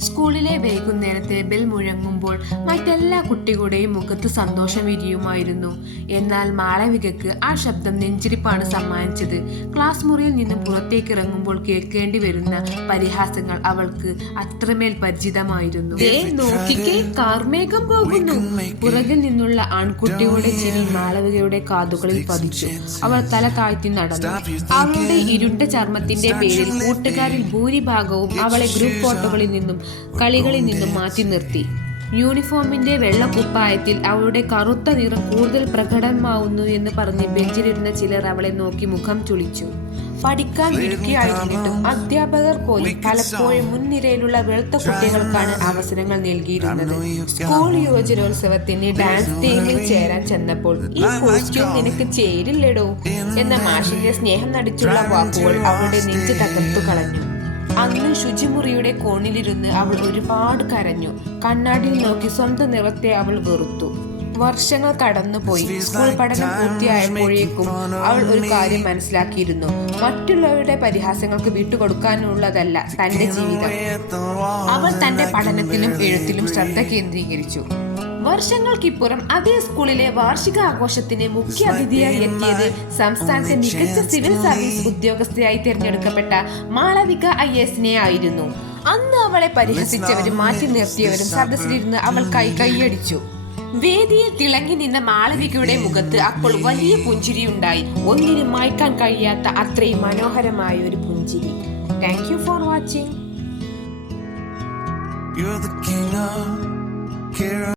സ്കൂളിലെ വൈകുന്നേരത്തെ ബെൽ മുഴങ്ങുമ്പോൾ മറ്റെല്ലാ കുട്ടികളുടെയും മുഖത്ത് സന്തോഷം വിരിയുമായിരുന്നു. എന്നാൽ മാളവികയ്ക്ക് ആ ശബ്ദം നെഞ്ചിരിപ്പാണ് സമ്മാനിച്ചത്. ക്ലാസ് മുറിയിൽ നിന്നും പുറത്തേക്ക് ഇറങ്ങുമ്പോൾ കേൾക്കേണ്ടി വരുന്ന പരിഹാസങ്ങൾ അവൾക്ക് അത്രമേൽ പരിചിതമായിരുന്നു. നോക്കിക്കേ, കാർമേഘം പോകുന്നു. പുറകിൽ നിന്നുള്ള ആൺകുട്ടികളുടെ ചിരി മാളവികയുടെ കാതുകളിൽ പതിച്ചു. അവൾ തല താഴ്ത്തി നടന്നു. അവളുടെ ഇരുണ്ട ചർമ്മത്തിന്റെ പേരിൽ കൂട്ടുകാരിൽ ഭൂരിഭാഗവും അവളെ ഗ്രൂപ്പ് ഫോട്ടോകളിൽ നിന്നും കളികളിൽ നിന്നും മാറ്റി നിർത്തി. യൂണിഫോമിന്റെ വെള്ളക്കുപ്പായത്തിൽ അവളുടെ കറുത്ത നിറം കൂടുതൽ പ്രകടമാവുന്നു എന്ന് പറഞ്ഞ് ബെഞ്ചിലിരുന്ന ചിലർ അവളെ നോക്കി മുഖം ചുളിച്ചു. പഠിക്കാൻ മിടുക്കിയായിരുന്നിട്ടും അധ്യാപകർ പോലും പലപ്പോഴും മുൻനിരയിലുള്ള വെളുത്ത കുട്ടികൾക്കാണ് അവസരങ്ങൾ നൽകിയിരുന്നത്. സ്കൂൾ യുവജനോത്സവത്തിന് ഡാൻസ് ടീമിൽ ചേരാൻ ചെന്നപ്പോൾ ഈ കോസ്റ്റ്യൂം നിനക്ക് ചേരില്ലടോ എന്ന മാഷിന്റെ സ്നേഹം നടിച്ചുള്ള വാക്കുകൾ അവളുടെ നെഞ്ച് തകർത്തു കളഞ്ഞു. അന്ന് ശുചിമുറിയുടെ കോണിലിരുന്ന് അവൾ ഒരുപാട് കരഞ്ഞു. കണ്ണാടിയിൽ നോക്കി സ്വന്തം നിറത്തെ അവൾ വെറുത്തു. വർഷങ്ങൾ കടന്നുപോയി. സ്കൂൾ പഠനം പൂർത്തിയായപ്പോഴേക്കും അവൾ ഒരു കാര്യം മനസ്സിലാക്കിയിരുന്നു. മറ്റുള്ളവരുടെ പരിഹാസങ്ങൾക്ക് വിട്ടുകൊടുക്കാനുള്ളതല്ല തന്റെ ജീവിതം. അവൾ തന്റെ പഠനത്തിലും എഴുത്തിലും ശ്രദ്ധ കേന്ദ്രീകരിച്ചു. വർഷങ്ങൾക്കിപ്പുറം അതേ സ്കൂളിലെ വാർഷിക ആഘോഷത്തിന് മുഖ്യ അതിഥിയായി എത്തിയത് സംസ്ഥാനത്തെ മികച്ച സിവിൽ സർവീസ് ഉദ്യോഗസ്ഥയായി തിരഞ്ഞെടുക്കപ്പെട്ട മാളവിക IAS ആയിരുന്നു. അന്ന് അവളെ പരിഹസിച്ചവരും മാറ്റി നിർത്തിയവരും സദസ്സിലിരുന്ന് അവൾക്കായി കൈയടിച്ചു. വേദിയിൽ തിളങ്ങി നിന്ന മാളവികയുടെ മുഖത്ത് അപ്പോൾ വലിയ പുഞ്ചിരിയുണ്ടായി. ഒന്നിനും മായ്ക്കാൻ കഴിയാത്ത അത്രയും മനോഹരമായ ഒരു പുഞ്ചിരി. Thank you for watching.